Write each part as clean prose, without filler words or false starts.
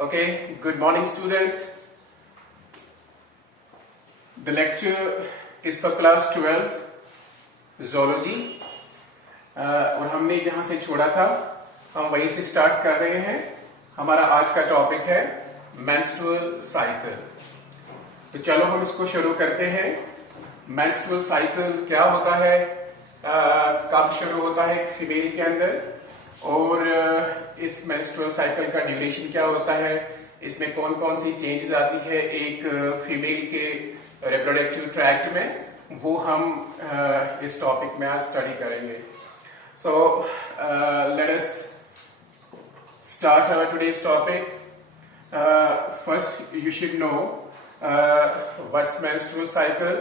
Okay, good morning students. The lecture is for class 12 zoology और हमने जहां से छोड़ा था हम वहीं से स्टार्ट कर रहे हैं। हमारा आज का टॉपिक है मेंस्ट्रुअल साइकिल। तो चलो हम इसको शुरू करते हैं। मेंस्ट्रुअल साइकिल क्या होता है, कब शुरू होता है फीमेल के अंदर, और इस मेंस्ट्रुअल साइकिल का ड्यूरेशन क्या होता है, इसमें कौन कौन सी चेंजेस आती है एक फीमेल के रिप्रोडक्टिव ट्रैक्ट में, वो हम इस टॉपिक में आज स्टडी करेंगे। So let us start our today's topic. First you should know what's menstrual cycle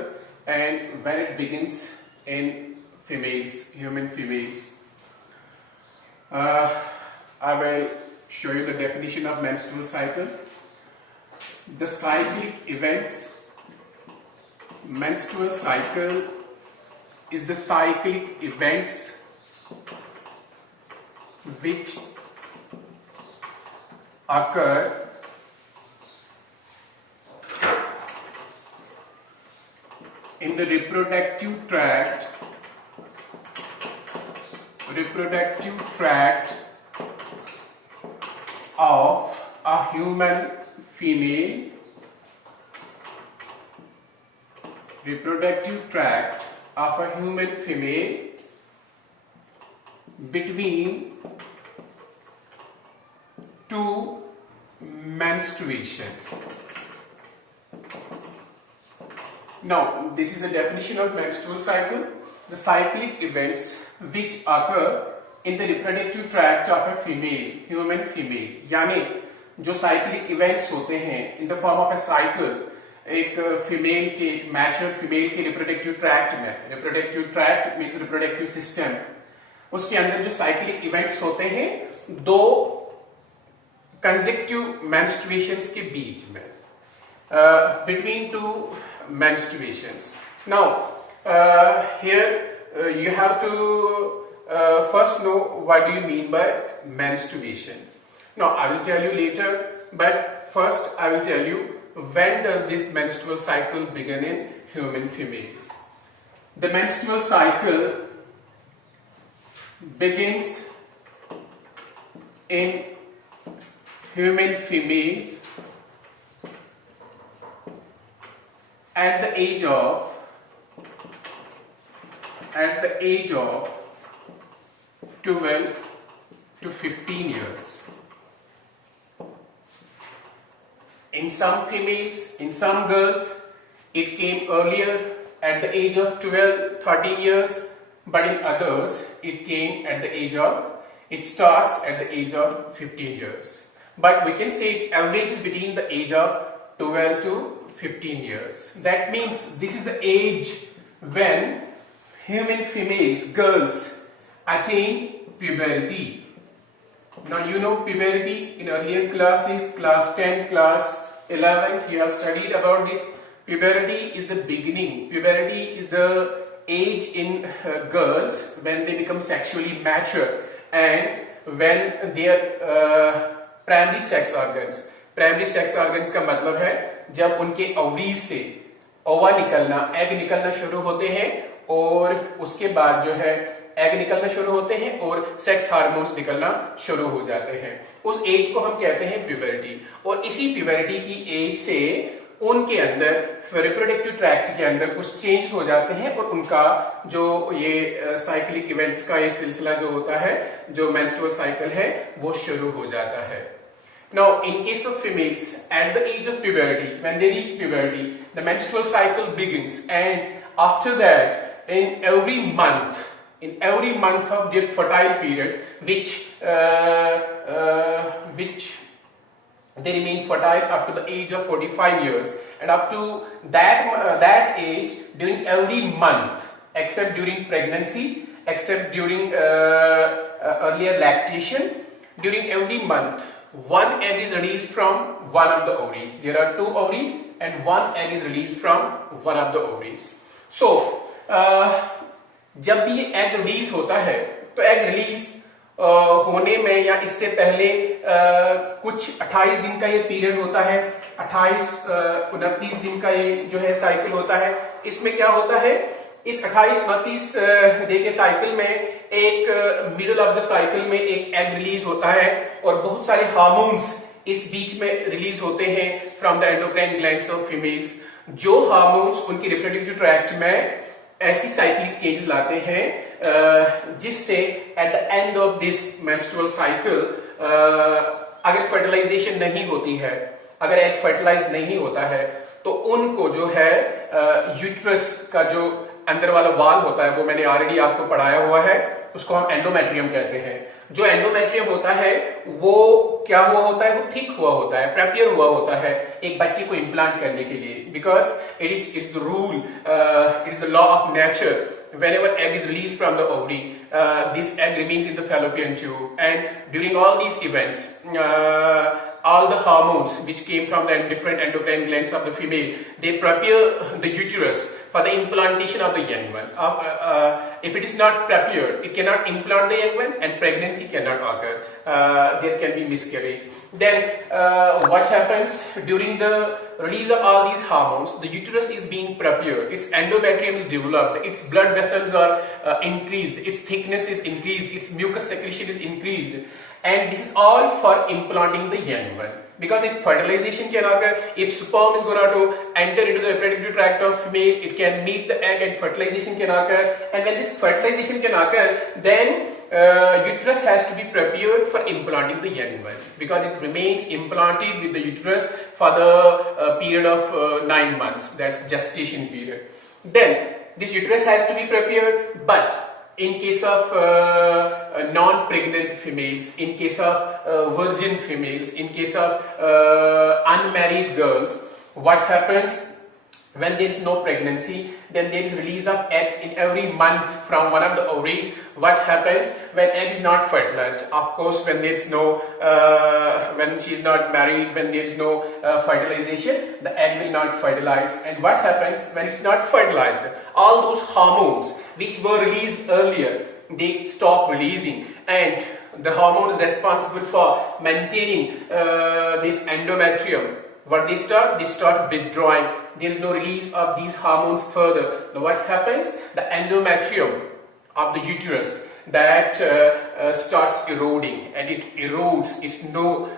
and when it begins in females, human females. I will show you the definition of menstrual cycle. The cyclic events. Menstrual cycle is the cyclic events which occur in the reproductive tract of a human female, reproductive tract of a human female between two menstruations. Now, this is the definition of menstrual cycle. The cyclic events which occur in the reproductive tract of a female, human female. यानी जो cyclic events होते हैं in the form of a cycle, एक female के, mature female के reproductive tract में, reproductive tract means reproductive system, उसके अंदर जो साइक्लिक इवेंट्स होते हैं दो कंसेक्यूटिव मेंस्ट्रुएशंस के बीच में, between two menstruations. Now here you have to first know what do you mean by menstruation. Now I will tell you later, but first I will tell you when does this menstrual cycle begin in human females. The menstrual cycle begins in human females at the age of 12 to 15 years. In some females, in some girls, it came earlier at the age of 12, 13 years, but in others, it starts at the age of 15 years. But we can say it averages between the age of 12 to 15 years. That means this is the age when human females, girls, attain puberty. Now you know puberty in earlier classes, class 10, class 11, you have studied about this. Puberty is the beginning. Puberty is the age in girls when they become sexually mature and when their primary sex organs का मतलब है जब उनके ovaries से ओवा निकलना, egg निकलना शुरू होते हैं, और उसके बाद जो है एग निकलना शुरू होते हैं और सेक्स हार्मोन्स निकलना शुरू हो जाते हैं। उस एज को हम कहते हैं प्यूबर्टी। और इसी प्यूबर्टी की एज से उनके अंदर रिप्रोडक्टिव ट्रैक्ट के अंदर कुछ चेंज हो जाते हैं और उनका जो ये साइक्लिक इवेंट्स का ये सिलसिला जो होता है, जो मेंस्ट्रुअल साइकिल है, वो शुरू हो जाता है। Now, in case of females, at the age of puberty, when they reach puberty, the menstrual cycle begins, and after that, in every month of their fertile period, which they remain fertile up to the age of 45 years, and up to that age, during every month, except during pregnancy, except during earlier lactation, during every month, one egg is released from one of the ovaries. There are two ovaries and one egg is released from one of the ovaries. So जब भी ये egg release होता है तो egg release होने में या इससे पहले कुछ 28 दिन का ये पीरियड होता है, 28-29 दिन का ये जो है साइकिल होता है। इसमें क्या होता है, इस 28-29 डे के साइकिल में एक मिडल ऑफ द साइकिल में एक एग रिलीज होता है और बहुत सारे हार्मोन्स इस बीच में रिलीज होते हैं from the endocrine glands of females, जो हार्मोन्स उनकी रिप्रोडक्टिव ट्रैक्ट में ऐसी साइक्लिक चेंजेस लाते हैं जिससे eight the end of this menstrual cycle अगर फर्टिलाइजेशन नहीं होती है, अगर एग फर्टिलाइज नहीं होता है, तो उनको जो है यूट्रस का जो अंदर वाला वाल होता है, वो मैंने ऑलरेडी आपको पढ़ाया हुआ है, उसको हम एंडोमेट्रियम कहते हैं। जो एंडोमेट्रियम होता है वो क्या हुआ होता है, वो ठीक हुआ होता है, प्रेपियर हुआ होता है एक बच्चे को इम्प्लांट करने के लिए, because it's the rule, it's the law of nature. Whenever egg is released from the ovary, this egg remains in the fallopian tube, and during all these events, all the hormones which came from the different endocrine glands of the female, they prepare the uterus for the implantation of the young one. If it is not prepared, it cannot implant the young one, and pregnancy cannot occur. There can be miscarriage. Then what happens during the release of all these hormones? The uterus is being prepared, its endometrium is developed, its blood vessels are increased, its thickness is increased, its mucus secretion is increased, and this is all for implanting the young one. Because if fertilization can occur, if sperm is going to enter into the reproductive tract of female, it can meet the egg and fertilization can occur. And when this fertilization can occur, then uterus has to be prepared for implanting the young one, because it remains implanted with the uterus for the period of 9 months. That's gestation period. Then this uterus has to be prepared, but in case of non-pregnant females, in case of virgin females, in case of unmarried girls, what happens when there is no pregnancy? Then there is release of egg in every month from one of the ovaries. What happens when egg is not fertilized? Of course, when there is no, when she is not married, when there is no fertilization, the egg will not fertilize. And what happens when it's not fertilized? All those hormones which were released earlier, they stop releasing, and the hormone is responsible for maintaining this endometrium. What they start withdrawing. There is no release of these hormones further. Now what happens? The endometrium of the uterus that starts eroding, and it erodes. It's no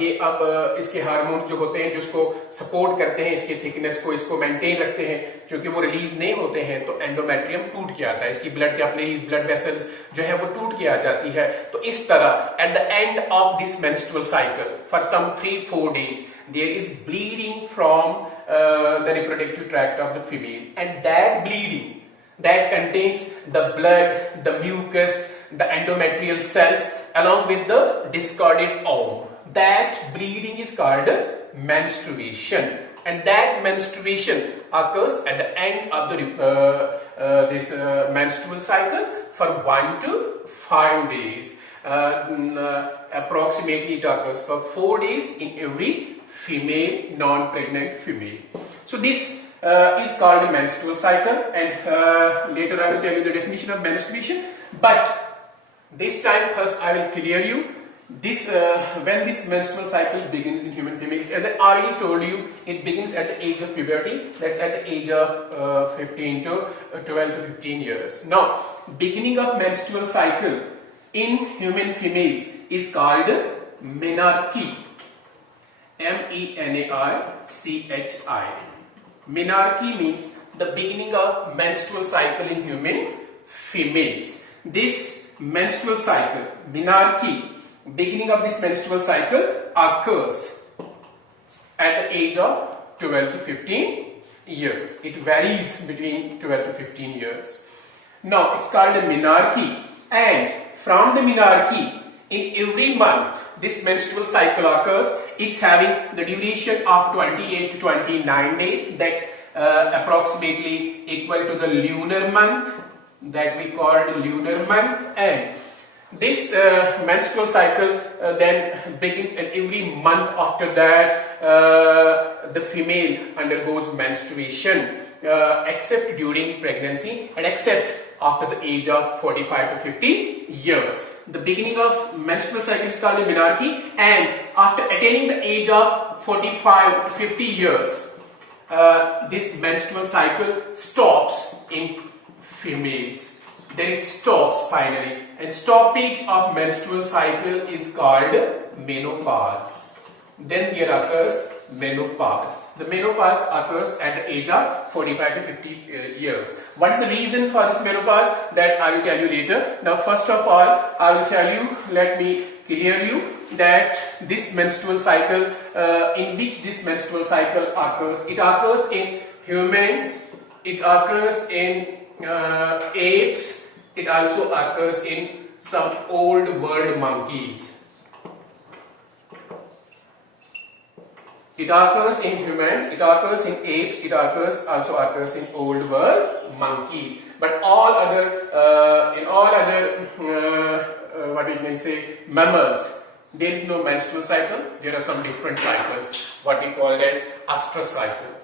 ये अब इसके hormone जो होते हैं, जो इसको support करते हैं, इसके थिकनेस को, इसको मेंटेन रखते हैं, क्योंकि वो रिलीज नहीं होते हैं तो एंडोमेट्रियम टूट के आता है, इसकी ब्लड कैपिलरीज, ब्लड वेसल्स जो है वो टूट के आ जाती है। तो इस तरह at the end of this menstrual cycle for some 3-4 days there is bleeding from the reproductive tract of the female, and that bleeding that contains the blood, the mucus, the endometrial cells along with the discarded ovum. That bleeding is called menstruation, and that menstruation occurs at the end of the this menstrual cycle for 1 to 5 days. Approximately it occurs for 4 days in every female, non-pregnant female. So this is called a menstrual cycle, and later I will tell you the definition of menstruation. But this time first I will clear you this when this menstrual cycle begins in human females. As I already told you, it begins at the age of puberty. That's at the age of 15 to 12 to 15 years. Now, beginning of menstrual cycle in human females is called menarche. MENARCHI. Menarche means the beginning of menstrual cycle in human females. This menstrual cycle, menarche, beginning of this menstrual cycle occurs at the age of 12 to 15 years. It varies between 12 to 15 years. Now, it's called a menarche, and from the menarche, in every month this menstrual cycle occurs. It's having the duration of 28 to 29 days. That's approximately equal to the lunar month that we called lunar month. And this menstrual cycle then begins, and every month after that the female undergoes menstruation, except during pregnancy and except after the age of 45 to 50 years. the beginning of menstrual cycle is called a menarche, and after attaining the age of 45 to 50 years, this menstrual cycle stops in females. Then it stops finally, and stoppage of menstrual cycle is called menopause. Then there occurs menopause. The menopause occurs at the age of 45 to 50 years. What is the reason for this menopause? That I will tell you later. Now first of all, I will tell you, let me clear you that this menstrual cycle, in which this menstrual cycle occurs, it occurs in humans, it occurs in apes, it also occurs in some old world monkeys. It occurs in humans, it occurs in apes, it also occurs in old world monkeys. But all other, in all other, what we can say, mammals, there is no menstrual cycle. There are some different cycles, what we call as estrous cycle.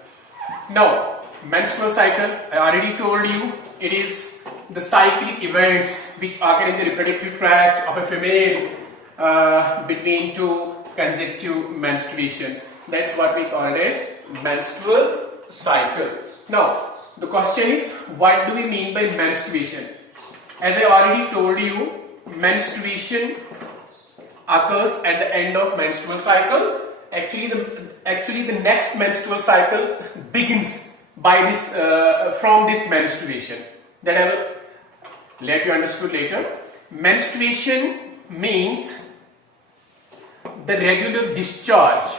Now, menstrual cycle, I already told you, it is the cyclic events which occur in the reproductive tract of a female between two consecutive menstruations. That's what we call as menstrual cycle. Now, the question is, what do we mean by menstruation? As I already told you, menstruation occurs at the end of menstrual cycle. Actually, the next menstrual cycle begins by this from this menstruation. That I will let you understood later. Menstruation means the regular discharge.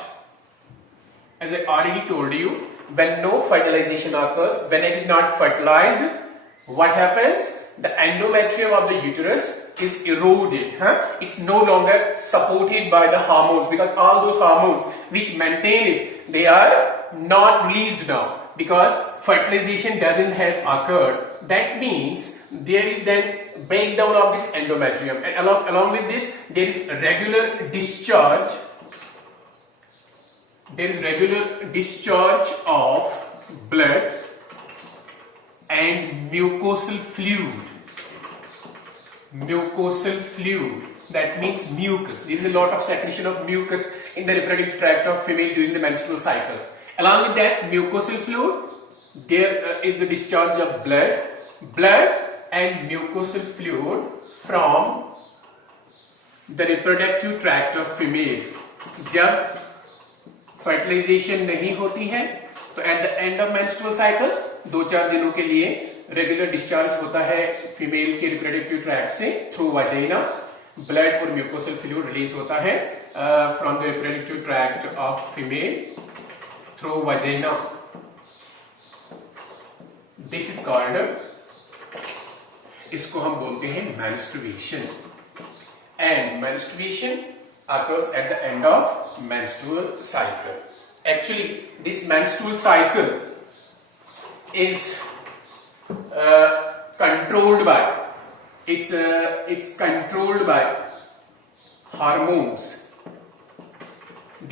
As I already told you, when no fertilization occurs, when egg is not fertilized, what happens? The endometrium of the uterus is eroded. It's no longer supported by the hormones, because all those hormones which maintain it, they are not released now because fertilization doesn't has occurred. That means there is then breakdown of this endometrium, and along with this there is regular discharge. There is regular discharge of blood and mucosal fluid. Mucosal fluid, that means mucus. There is a lot of secretion of mucus in the reproductive tract of female during the menstrual cycle. Along with that mucosal fluid, there is the discharge of blood and mucosal fluid from the reproductive tract of female. जब fertilisation नहीं होती है तो eight the end of menstrual cycle 2-4 दिनों के लिए regular discharge होता है फीमेल के रिप्रोडक्टिव ट्रैक्ट से थ्रू वाजाइना. ब्लड और म्यूकोसल फ्लूइड रिलीज होता है from the reproductive tract of female through vagina. This is called, इसको हम बोलते हैं menstruation. And menstruation occurs at the end of menstrual cycle. Actually, this menstrual cycle is controlled by, it's controlled by hormones.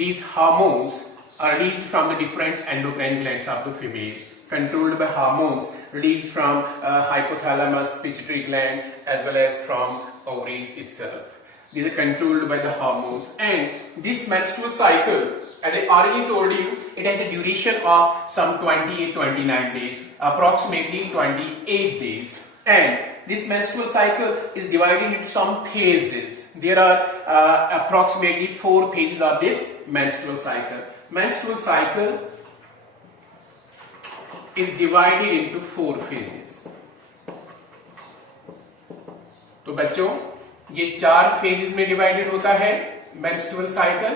These hormones are released from the different endocrine glands of the female. Controlled by hormones released from hypothalamus, pituitary gland, as well as from ovaries itself. These are controlled by the hormones, and this menstrual cycle, as I already told you, it has a duration of some 28-29 days, approximately 28 days. And this menstrual cycle is divided into some phases. There are approximately 4 phases of this menstrual cycle. Menstrual cycle is divided into 4 phases. तो बच्चों, ये 4 phases में divided होता है menstrual cycle.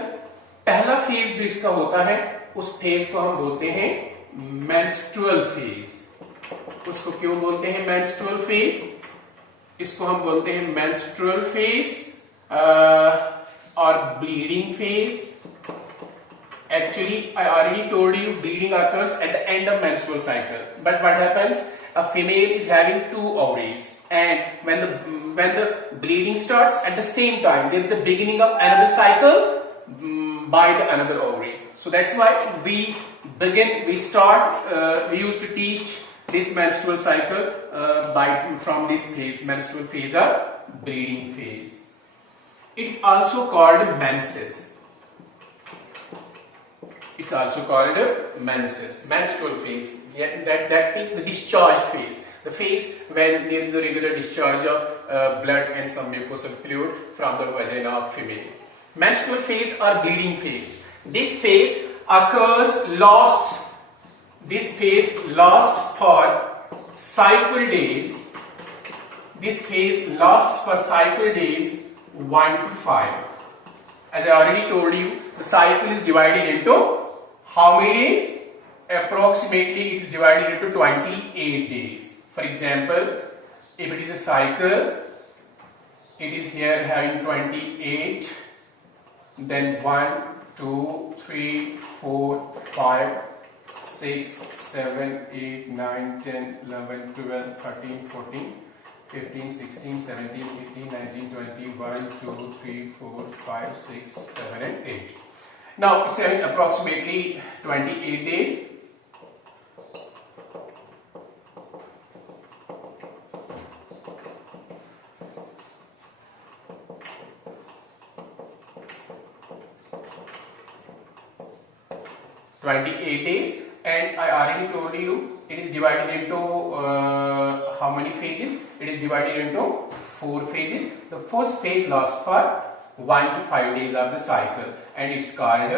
पहला phase जो इसका होता है, उस फेज को हम बोलते हैं मेंस्ट्रुअल फेज. उसको क्यों बोलते हैं मेंस्ट्रुअल फेज? इसको हम बोलते हैं मेंस्ट्रुअल फेज और bleeding phase. Actually, I already told you bleeding occurs at the end of menstrual cycle. But what happens? A female is having 2 ovaries, and when the bleeding starts at the same time, there is the beginning of another cycle by the another ovary. So that's why we used to teach this menstrual cycle from this phase, menstrual phase or bleeding phase. It's also called menses. It's also called menses, menstrual phase. Yeah, that means the discharge phase, the phase when there is the regular discharge of blood and some mucosal fluid from the vagina of female. Menstrual phase or bleeding phase. This phase occurs lasts. This phase lasts for cycle days. This phase lasts for cycle days 1 to 5. As I already told you, the cycle is divided into how many days? Approximately it is divided into 28 days. For example, if it is a cycle, it is here having 28, then 1, 2, 3, 4, 5, 6, 7, 8, 9, 10, 11, 12, 13, 14, 15, 16, 17, 18, 19, 20, 1, 2, 3, 4, 5, 6, 7 and 8. Now it's having approximately 28 days. And I already told you it is divided into how many phases? It is divided into 4 phases. The first phase lasts for 1 to 5 days of the cycle, and it's called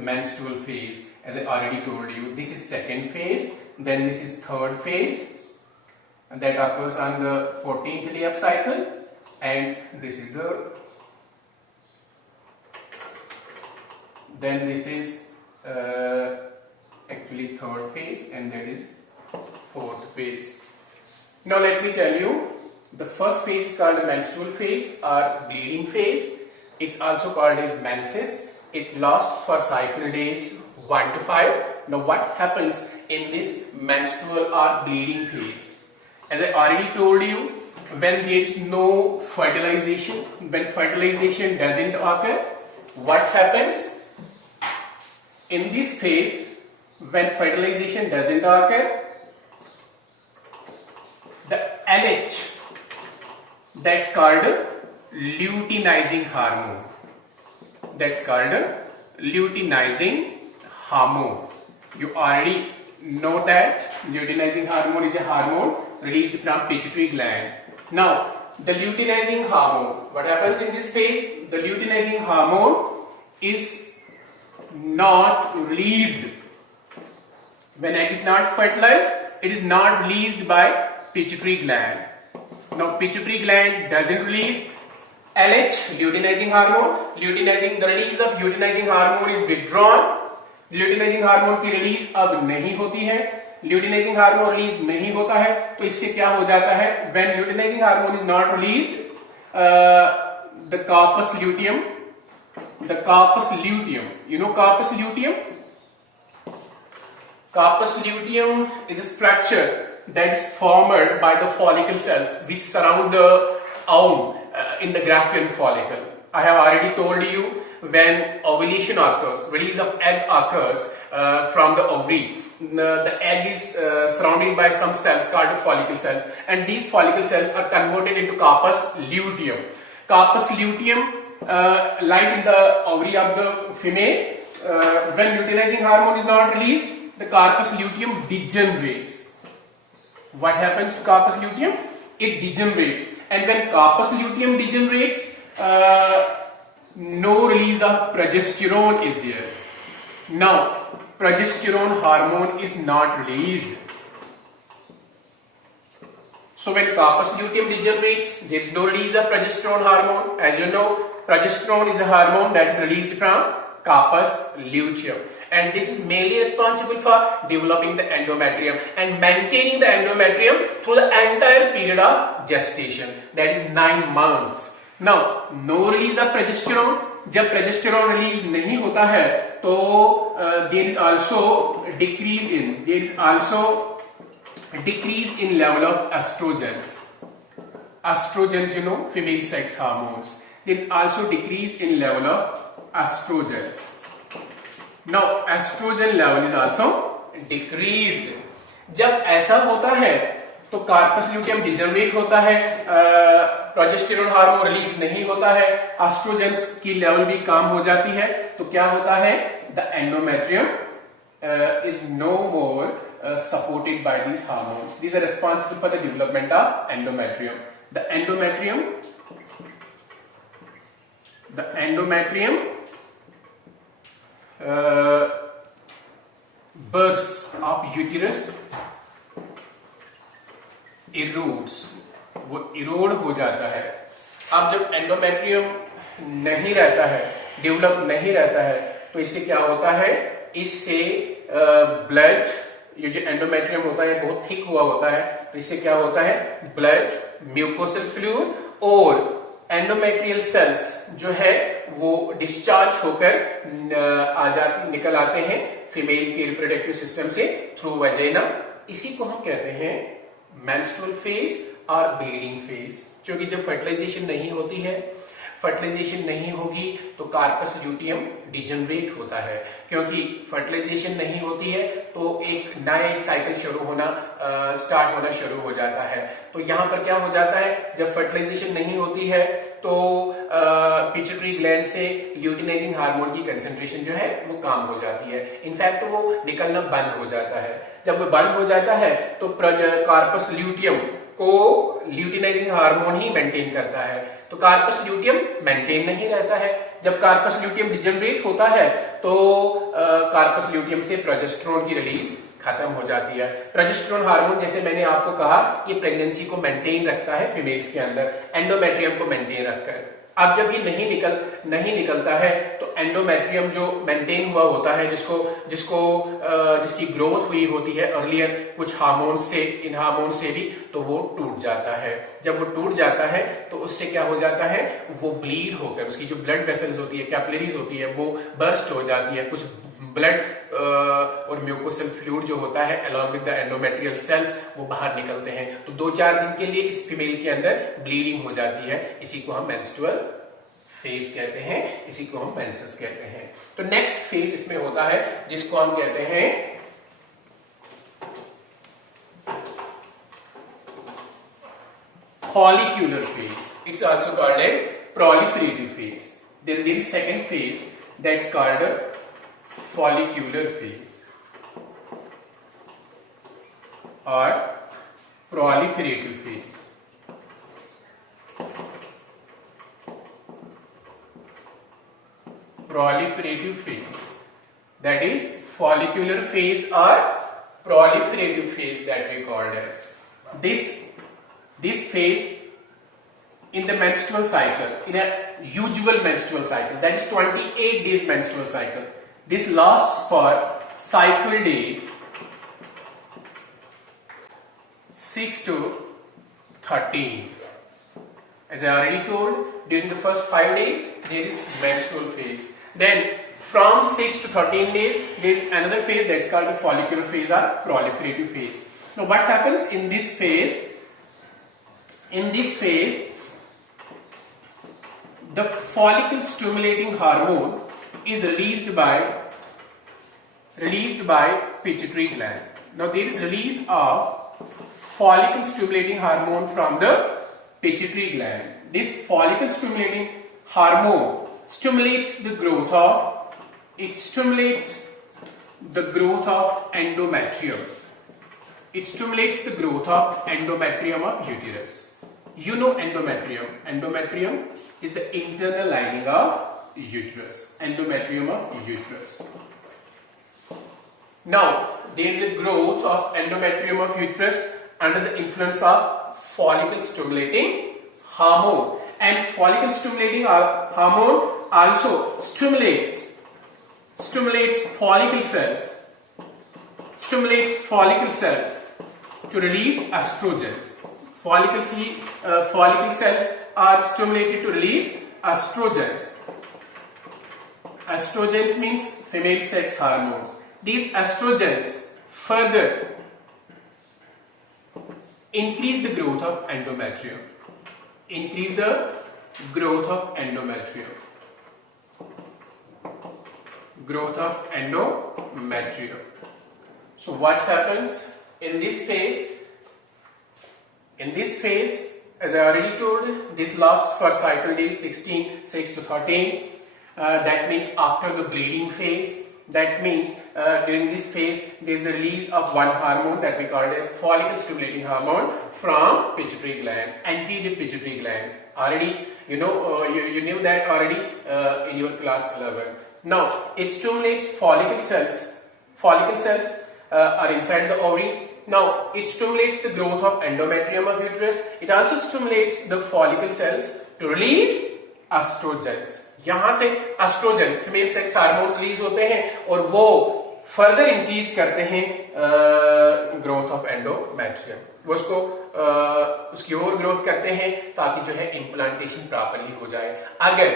menstrual phase. As I already told you, this is second phase, then this is third phase, and that occurs on the 14th day of cycle, and this is then this is actually third phase, and that is fourth phase. Now let me tell you, the first phase is called the menstrual phase or bleeding phase. It's also called as menses. It lasts for cycle days 1 to 5. Now what happens in this menstrual or bleeding phase? As I already told you, when there is no fertilization, when fertilization doesn't occur, what happens? In this phase, when fertilization doesn't occur, the LH, that's called luteinizing hormone. That's called luteinizing hormone. You already know that luteinizing hormone is a hormone released from pituitary gland. Now, the luteinizing hormone, what happens in this phase? The luteinizing hormone is not released. When egg is not fertilized, it is not released by pituitary gland. Now pituitary gland doesn't release LH, luteinizing hormone. The release of luteinizing hormone is withdrawn. Luteinizing hormone की release अब नहीं होती है. Luteinizing hormone release नहीं होता है, तो इससे क्या हो जाता है? When luteinizing hormone is not released, the corpus luteum, you know corpus luteum? Corpus luteum is a structure that is formed by the follicle cells which surround the ovum in the Graafian follicle. I have already told you, when ovulation occurs, release of egg occurs from the ovary. The egg is surrounded by some cells called the follicle cells, and these follicle cells are converted into corpus luteum. Corpus luteum lies in the ovary of the female. When luteinizing hormone is not released, the corpus luteum degenerates. What happens to corpus luteum? It degenerates, and when corpus luteum degenerates, no release of progesterone is there. Now, progesterone hormone is not released. So when corpus luteum degenerates, there is no release of progesterone hormone. As you know, progesterone is a hormone that is released from corpus luteum, and this is mainly responsible for developing the endometrium and maintaining the endometrium through the entire period of gestation, that is 9 months. Now, no release of progesterone. जब progesterone release नहीं होता है तो there is also decrease in level of estrogens. Estrogens, you know, female sex hormones. There is also decrease in level of estrogens. Now, estrogen level is also decreased. जब ऐसा होता है तो कार्पस ल्यूटियम डिजनरेट होता है, progesterone hormone release नहीं होता है, एस्ट्रोजेंस की लेवल भी कम हो जाती है, तो क्या होता है, the endometrium is no more supported by these hormones. These are responsible for the development of endometrium. The endometrium bursts of uterus erodes, वो इरोड हो जाता है। अब जब एंडोमेट्रियम नहीं रहता है, डेवलप नहीं रहता है, तो इससे क्या होता है, इससे ब्लड, ये जो एंडोमेट्रियम होता है बहुत थिक हुआ होता है, तो इससे क्या होता है, ब्लड, म्यूकोसल फ्लूइड और एंडोमेट्रियल सेल्स जो है वो डिस्चार्ज होकर आ जाती, निकल आते हैं फीमेल के रिप्रोडक्टिव सिस्टम से थ्रू वजाइना। इसी को हम कहते हैं मेंस्ट्रुअल फेज और ब्लीडिंग फेज। क्योंकि जब फर्टिलाइजेशन नहीं होती है, फर्टिलाइजेशन नहीं होगी तो कार्पस ल्यूटियम डिजनरेट होता है। क्योंकि फर्टिलाइजेशन नहीं होती है तो एक नया साइकिल शुरू होना स्टार्ट होना शुरू हो जाता है। तो यहाँ पर क्या हो जाता है, जब फर्टिलाइजेशन नहीं होती है तो पिट्यूटरी ग्लैंड से ल्यूटिनाइजिंग हार्मोन की कंसेंट्रेशन जो है वो कम हो जाती है, इनफैक्ट वो निकलना बंद हो जाता है। जब वो बंद हो जाता है तो कार्पस ल्यूटियम को ल्यूटिनाइजिंग हार्मोन ही मेंटेन करता है, तो कार्पस ल्यूटियम मेंटेन नहीं रहता है। जब कार्पस ल्यूटियम डिजनरेट होता है तो कार्पस ल्यूटियम से प्रोजेस्टेरोन की रिलीज खत्म हो जाती है। प्रोजेस्टेरोन हार्मोन, जैसे मैंने आपको कहा, ये प्रेगनेंसी को मेंटेन रखता है फीमेल्स के अंदर, एंडोमेट्रियम को मेंटेन रखकर। अब जब ये नहीं निकलता है तो एंडोमेट्रियम जो मेंटेन हुआ होता है, जिसकी ग्रोथ हुई होती है अर्लियर कुछ हार्मोन से, इन हार्मोन से भी, तो वो टूट जाता है। जब वो टूट जाता है तो उससे क्या हो जाता है, वो ब्लीड होकर उसकी जो ब्लड वेसल्स होती है, कैपिलरीज होती है, वो बर्स्ट हो जाती है। कुछ ब्लड और म्यूकोसल फ्लूइड जो होता है along with the endometrial cells वो बाहर निकलते हैं। तो 2-4 दिन के लिए इस फीमेल के अंदर ब्लीडिंग हो जाती है। इसी को हम मेंस्ट्रुअल फेज कहते हैं, इसी को हम मेंसेस कहते हैं। तो नेक्स्ट फेज इसमें होता है जिसको हम कहते हैं follicular phase. It's also called as proliferative phase. Then there is second phase that's called follicular phase or proliferative phase. Proliferative phase, that is follicular phase or proliferative phase that we called as. This phase in the menstrual cycle, in a usual menstrual cycle, that is 28 days menstrual cycle, this lasts for cycle days 6 to 13. As I already told, during the first 5 days there is menstrual phase. Then from 6 to 13 days there is another phase that's called the follicular phase or proliferative phase. Now what happens in this phase? In this phase, the follicle stimulating hormone is released by pituitary gland. Now there is release of follicle stimulating hormone from the pituitary gland. This follicle stimulating hormone stimulates the growth of endometrium. It stimulates the growth of endometrium of uterus. You know endometrium. Endometrium is the internal lining of uterus. Endometrium of uterus. Now, there is a growth of endometrium of uterus under the influence of follicle stimulating hormone. And follicle stimulating hormone also stimulates follicle cells to release estrogens. Follicle cells are stimulated to release estrogens. Estrogens means female sex hormones. These estrogens further increase the growth of endometrium. Growth of endometrium. So what happens in this phase? In this phase, as I already told, this lasts for cycle days 16, 6 to 13. That means after the bleeding phase. That means during this phase, there is the release of one hormone that we call it as follicle stimulating hormone from pituitary gland, anterior pituitary gland. Already, you know, you knew that already in your class 11th. Now, it stimulates follicle cells. Follicle cells are inside the ovary. Now, it stimulates the growth of endometrium of uterus. It also stimulates the follicle cells to release estrogens. यहाँ से oestrogens female sex hormones release होते हैं और वो further increase करते हैं growth of endometrium, वो उसको उसकी और ग्रोथ करते हैं ताकि जो है इम्प्लांटेशन प्रॉपर्ली हो जाए। अगर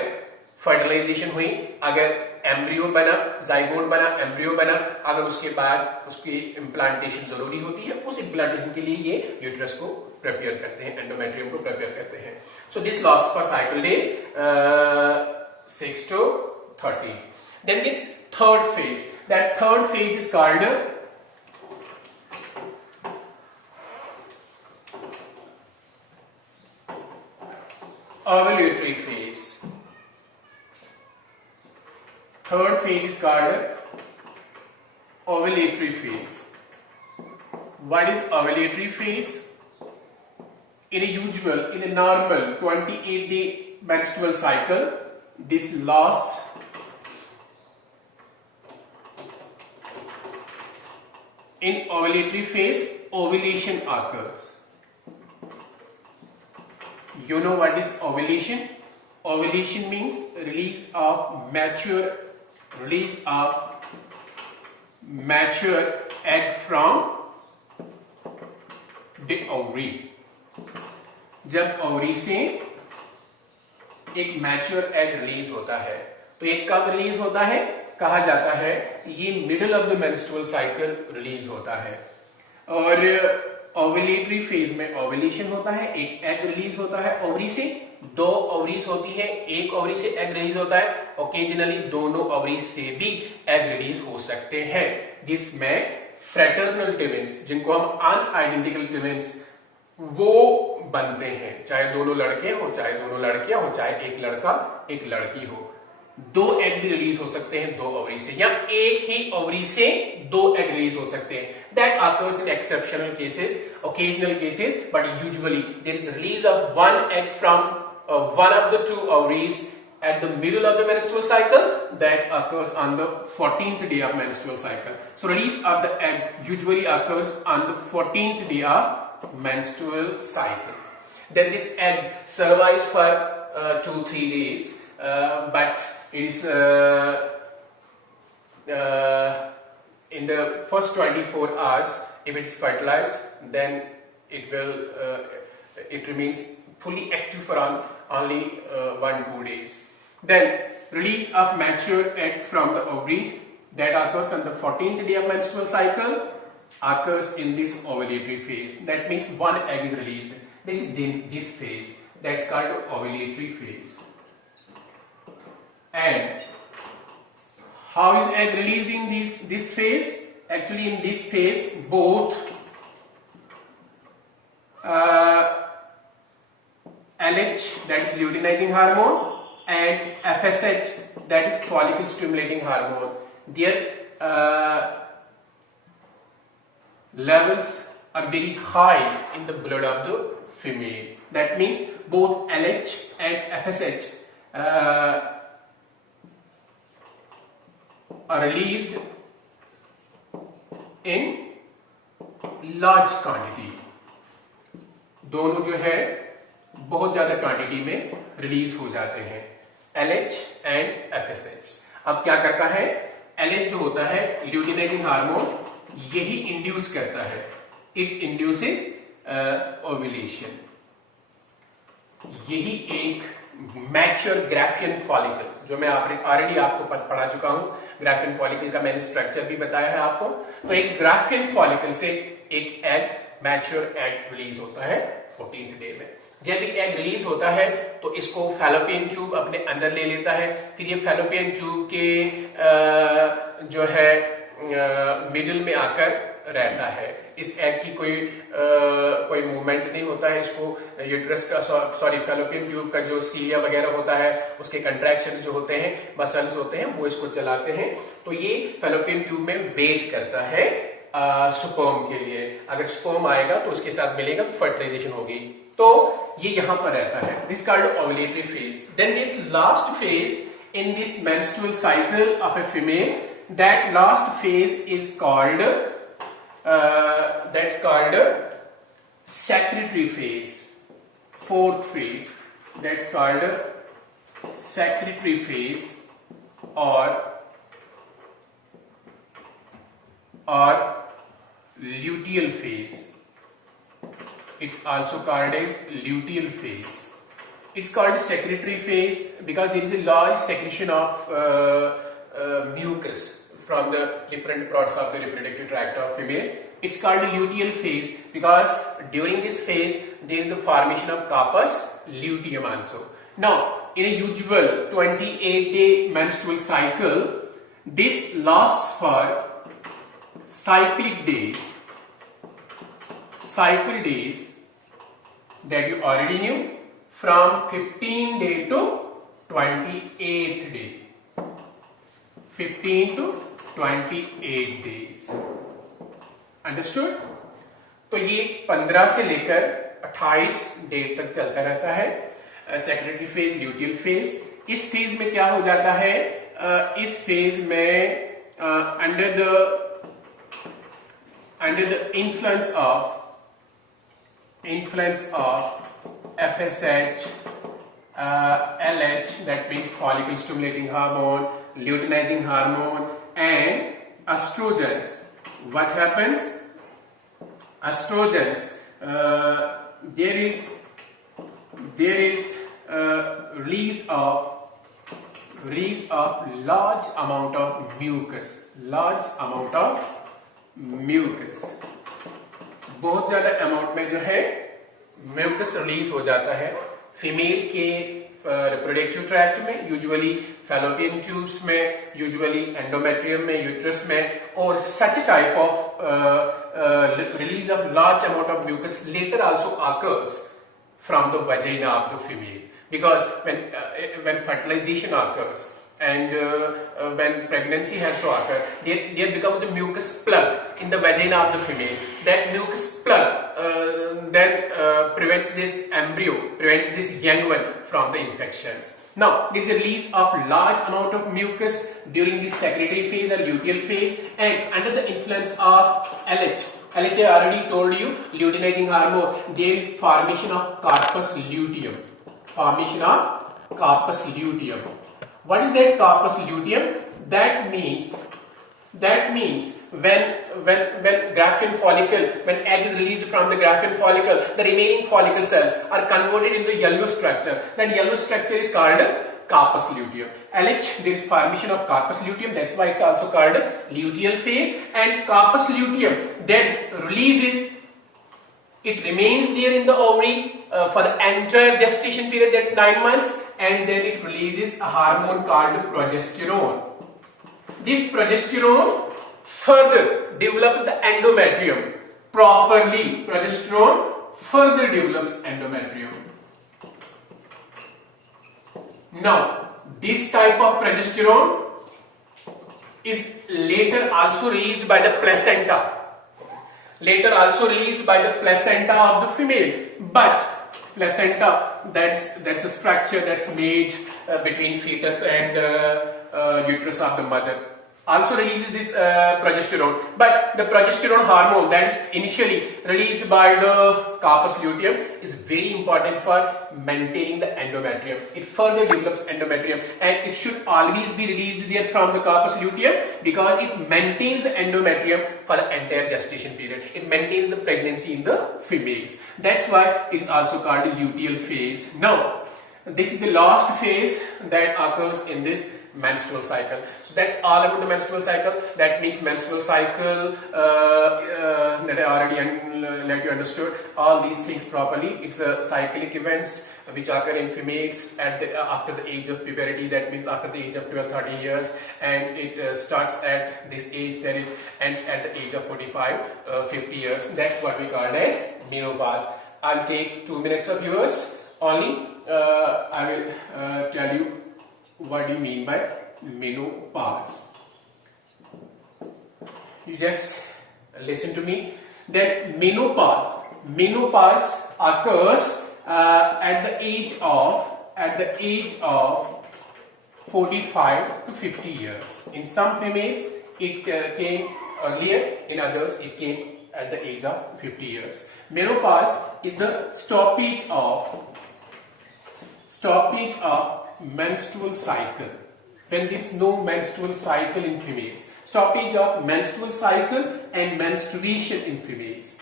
फर्टिलाइजेशन हुई, अगर एम्ब्रियो बना, जाइगोट बना, एम्ब्रियो बना, अगर उसके बाद उसकी इम्प्लांटेशन जरूरी होती है, उस इम्प्लांटेशन के लिए ये यूट्रस को प्रिपेयर करते हैं, एंडोमेट्रियम को प्रिपेयर करते हैं। So this lasts for cycle days 6 to 13. Then this third phase, that third phase is called ovulatory phase. Third phase is called ovulatory phase. What is ovulatory phase? In a normal 28-day menstrual cycle, this lasts in ovulatory phase. Ovulation occurs. You know what is ovulation? Ovulation means release of mature egg from the ovary. जब ovary से एक mature egg release होता है, तो एक कब release होता है? कहा जाता है ये middle of the menstrual cycle release होता है। और ओव्यूलेटरी फेज में ओव्यूलेशन होता है, एक एग रिलीज होता है ओवरी से, दो ओवरीज होती है, एक ओवरी से एग रिलीज होता है, ओकेजनली दोनों ओवरीज से भी एग रिलीज हो सकते हैं, जिसमें फ्रेटर्नल ट्विन्स, जिनको हम अनआइडेंटिकल ट्विन्स, वो बनते हैं, चाहे दोनों लड़के हो, चाहे दोनों लड़कियां हो, चाहे एक लड़का एक लड़की हो। दो एग भी रिलीज हो सकते हैं दो ओवरी से, या एक ही ओवरी से दो एग रिलीज हो सकते हैं। That occurs in exceptional cases, occasional cases, but usually there is release of one egg from one of the two ovaries at the middle of the menstrual cycle. That occurs on the 14th day of menstrual cycle. So release of the egg usually occurs on the 14th day of menstrual cycle. Then this egg survives for 2-3 days, but it is in the first 24 hours, if it's fertilized, then it will it remains fully active for only 1-2 days. Then release of mature egg from the ovary, that occurs on the 14th day of menstrual cycle, occurs in this ovulatory phase. That means one egg is released. This is this phase, that's called ovulatory phase. And how is egg released in this phase? Actually, in this phase, both LH, that is luteinizing hormone, and FSH, that is follicle stimulating hormone, their levels are very high in the blood of the female. That means both LH and FSH are released in large quantity. दोनों जो है बहुत ज्यादा quantity में release हो जाते हैं, LH and FSH। अब क्या करता है? LH जो होता है ल्यूटिनाइजिंग हार्मोन, यही इंड्यूस करता है, इट इंड्यूसेस ओव्यूलेशन। यही एक मैच्योर ग्राफियन फॉलिकल, जो मैं ऑलरेडी आपको पढ़ा चुका हूं, ग्राफियन फॉलिकल का मैंने स्ट्रक्चर भी बताया है आपको। तो एक ग्राफियन फॉलिकल से एक एग, मैच्योर एग रिलीज होता है 14th डे में। जब भी एग रिलीज होता है तो इसको फैलोपियन ट्यूब अपने अंदर ले लेता है, फिर ये फैलोपियन ट्यूब के जो है मिडिल में आकर रहता है, इस एग की कोई मूवमेंट नहीं होता है, इसको यूट्रस का फैलोपियन ट्यूब का जो सीलिया वगैरह होता है उसके कंट्रैक्शन जो होते हैं, मसल्स होते हैं, वो इसको चलाते हैं। तो ये फैलोपियन ट्यूब में वेट करता है स्पर्म के लिए। अगर स्पर्म आएगा तो उसके साथ मिलेगा तो फर्टिलाइजेशन होगी। तो ये यहां पर रहता है, this called ovulatory phase. Then this last phase in this menstrual cycle of a female, that last phase is called that's called secretory phase. Fourth phase, that's called secretory phase or luteal phase. It's also called as luteal phase. It's called secretory phase because there is a large secretion of mucus from the different parts of the reproductive tract of female. It's called luteal phase because during this phase there is the formation of carpus luteum also. Now, in a usual 28-day menstrual cycle, this lasts for cycle days that you already knew, from 15th day to 28th day. 15 to 28 days. Understood? तो ये 15 से लेकर 28 date तक चलता रहता है secretary phase, luteal phase. इस phase में क्या हो जाता है, इस फेज में under the influence of FSH, LH, that means follicle stimulating hormone, luteinizing hormone, and estrogens. What happens? Estrogens, there is release of large amount of mucus, बहुत ज्यादा अमाउंट में जो है म्यूकस रिलीज हो जाता है फीमेल के रिप्रोडक्टिव ट्रैक्ट में, यूजुअली फैलोपियन ट्यूब्स में, यूजुअली एंडोमेट्रियम में, यूट्रस में, और such type of release of large amount of mucus later also occurs from the vagina of the female, because when fertilization occurs and when pregnancy has to occur, there becomes a mucus plug in the vagina of the female. That mucus plug then prevents this embryo, prevents this young one from the infections. Now, there is a release of large amount of mucus during the secretory phase or luteal phase, and under the influence of LH. LH I already told you, luteinizing hormone. There is formation of carpus luteum. What is that carpus luteum? That means when Graafian follicle, when egg is released from the Graafian follicle, the remaining follicle cells are converted into yellow structure. That yellow structure is called carpus luteum. LH, there is formation of carpus luteum. That's why it's also called luteal phase. And carpus luteum then releases. It remains there in the ovary for the entire gestation period. That's 9 months. And then it releases a hormone called progesterone. This progesterone further develops the endometrium properly. Progesterone further develops endometrium. Now, this type of progesterone is later also released by the placenta. Of the female. But placenta, that's a structure that's made between fetus and uterus of the mother, also releases this progesterone. But the progesterone hormone that is initially released by the carpus luteum is very important for maintaining the endometrium. It further develops endometrium, and it should always be released there from the carpus luteum because it maintains the endometrium for the entire gestation period. It maintains the pregnancy in the females. That's why it's also called luteal phase. Now, this is the last phase that occurs in this menstrual cycle. So that's all about the menstrual cycle. That means menstrual cycle that I already let you understood all these things properly. It's a cyclic events which occur in females at after the age of puberty. That means after the age of 12-13 years, and it starts at this age, then it ends at the age of 45-50 years. That's what we call as menopause. I'll take 2 minutes of yours only. I will tell you what do you mean by menopause. You just listen to me. Then menopause occurs at the age of 45 to 50 years. In some females it came earlier, in others it came at the age of 50 years. Menopause is the stoppage of menstrual cycle. When there is no menstrual cycle in females, stoppage of menstrual cycle and menstruation in females.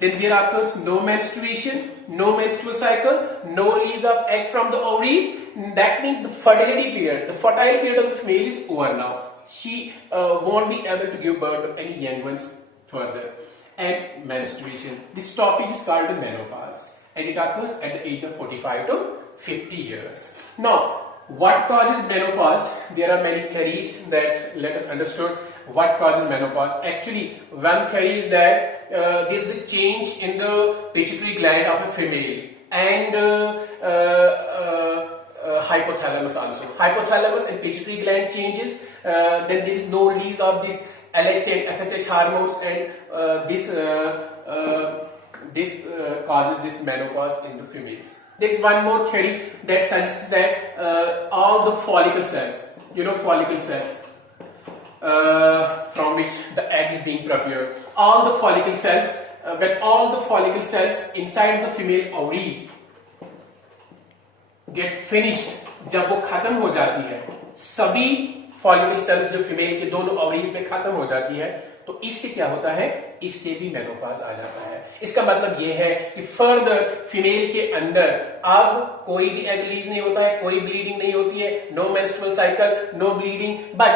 Then there occurs no menstruation, no menstrual cycle, no release of egg from the ovaries. That means the fertility period, the fertile period of the female is over now. She won't be able to give birth to any young ones further. And menstruation, this stoppage is called the menopause, and it occurs at the age of 45 to 50 years. Now, what causes menopause? There are many theories that let us understood what causes menopause. Actually, one theory is that there is a change in the pituitary gland of a female and hypothalamus also. Hypothalamus and pituitary gland changes, then there is no release of this LH and FSH hormones, and this causes this menopause in the females. There is one more theory that suggests that all the follicle cells, follicle cells from which the egg is being prepared, all the follicle cells, when all the follicle cells inside the female ovaries get finished, जब वो खत्म हो जाती है, सभी follicle sales जो female के दोनों ओवरीज में खत्म हो जाती है, तो इससे क्या होता है? इससे भी मेनोपॉज आ जाता है। इसका मतलब ये है कि फर्दर फीमेल के अंदर अब कोई भी एग रिलीज नहीं होता है, कोई ब्लीडिंग नहीं होती है, no menstrual cycle, no bleeding. But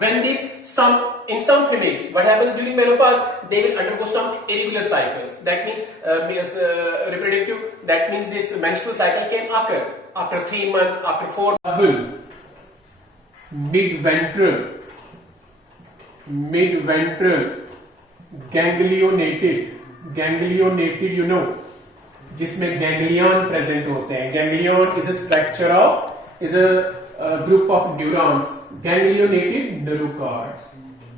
when in some females, what happens during menopause? They will undergo some irregular cycles. That means reproductive. That means this menstrual cycle can occur after 3 months, after 4. Double mid-ventral ganglionated, जिसमें ganglion present होते हैं. Ganglion is a structure of, is a group of neurons, ganglionated neurocord.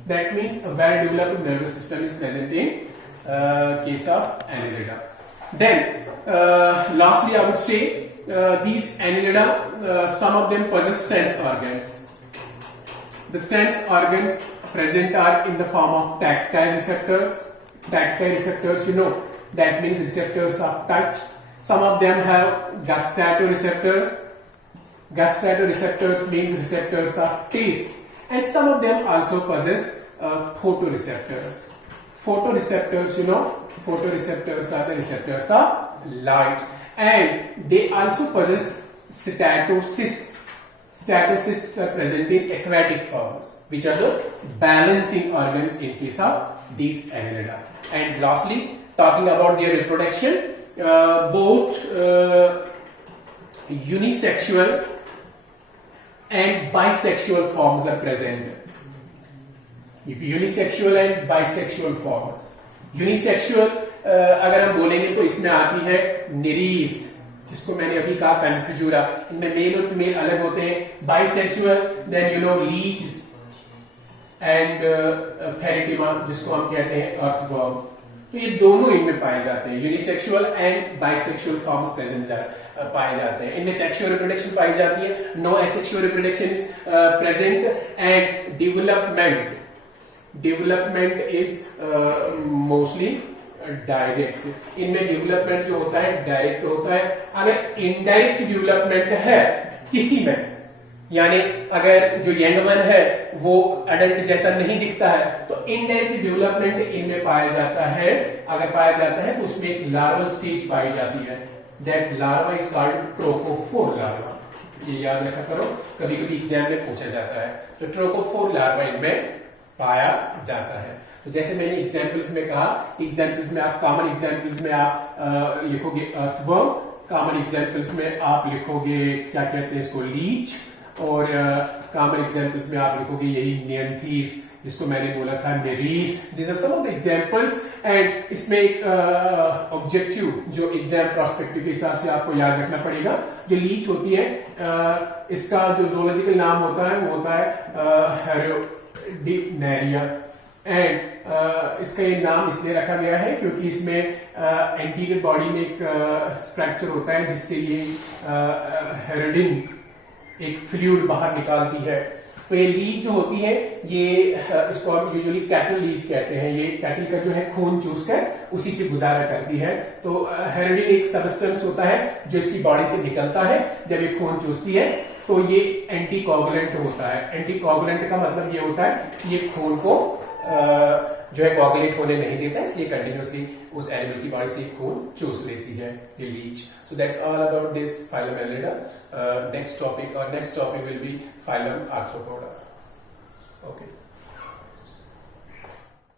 That means a well-developed nervous system is present in case of annelida. Then, lastly, I would say these annelida, some of them possess sense organs. The sense organs present are in the form of tactile receptors. Tactile receptors, that means receptors of touch. Some of them have gustatoreceptors. Gustatoreceptors means receptors of taste, and some of them also possess photoreceptors. Photoreceptors, photoreceptors are the receptors of light, and they also possess statocysts. Statocysts are present in aquatic forms, which are the balancing organs in case of these annelida. And lastly, talking about their reproduction, both unisexual and bisexual forms are present. Unisexual and bisexual forms. Unisexual अगर हम बोलेंगे तो इसमें आती है निरीस, जिसको मैंने अभी कहा कन्फ्यूजूरा, इनमें मेल और फीमेल अलग होते हैं. Bisexual, then leech and Pheretima, जिसको हम कहते हैं अर्थवर्म. तो ये दोनों इनमें पाए जाते हैं. Unisexual and bisexual forms present पाए जाते हैं. इनमें सेक्सुअल रिप्रोडक्शन पाई जाती है. No asexual reproduction is present. And development is mostly direct. इनमें डेवलपमेंट जो होता है डायरेक्ट होता है. अगर इनडायरेक्ट डेवलपमेंट है किसी में, यानी अगर जो यंग वन है वो अडल्ट जैसा नहीं दिखता है, तो इनडायरेक्ट डेवलपमेंट इनमें पाया जाता है. अगर पाया जाता है तो उसमें एक लार्वल स्टेज पाई जाती है. That larva is called trochophore larva. ये याद रखा करो, कभी कभी एग्जाम में पूछा जाता है। तो ट्रोकोफोर लार्वा इनमें पाया जाता है। तो जैसे मैंने एग्जाम्पल्स में कहा, एग्जाम्पल्स में आप कॉमन एग्जाम्पल्स में आप लिखोगे अर्थवर्म, कॉमन एग्जाम्पल्स में आप लिखोगे क्या कहते हैं इसको, लीच, और कॉमन एग्जाम्पल्स में आप लिखोगे यही नियंथीस, जिसको मैंने बोला था Nereis. This are some of the examples. And इसमें एक ऑब्जेक्टिव जो एग्जाम प्रोस्पेक्टिव के हिसाब से आपको याद रखना पड़ेगा, जो लीच होती है इसका जो जोलॉजिकल नाम होता है वो होता है हेरोडिनेरिया। एंड इसका ये नाम इसलिए रखा गया है क्योंकि इसमें एंटीरियर बॉडी में एक स्ट्रक्चर होता है जिससे ये हेरोडिन एक फ्लूइड बाहर निकालती है। तो ये लीच जो होती है ये इसको हम यूजुअली कैटल लीच कहते हैं। ये कैटल का जो है खून चूस कर उसी से गुजारा करती है। तो हेरोडिन एक सबस्टेंस होता है जो इसकी बॉडी से निकलता है जब ये खून चूसती है, तो ये एंटीकोगुलेंट होता है। एंटीकोगुलेंट का मतलब ये होता है ये खून को जो है कोगुलेट होने नहीं देता है, इसलिए कंटिन्यूअसली उस एनिमल की बॉडी से खून चूस लेती है ये leech. So that's all about this phylum Annelida. Next topic will be phylum Arthropoda. Okay.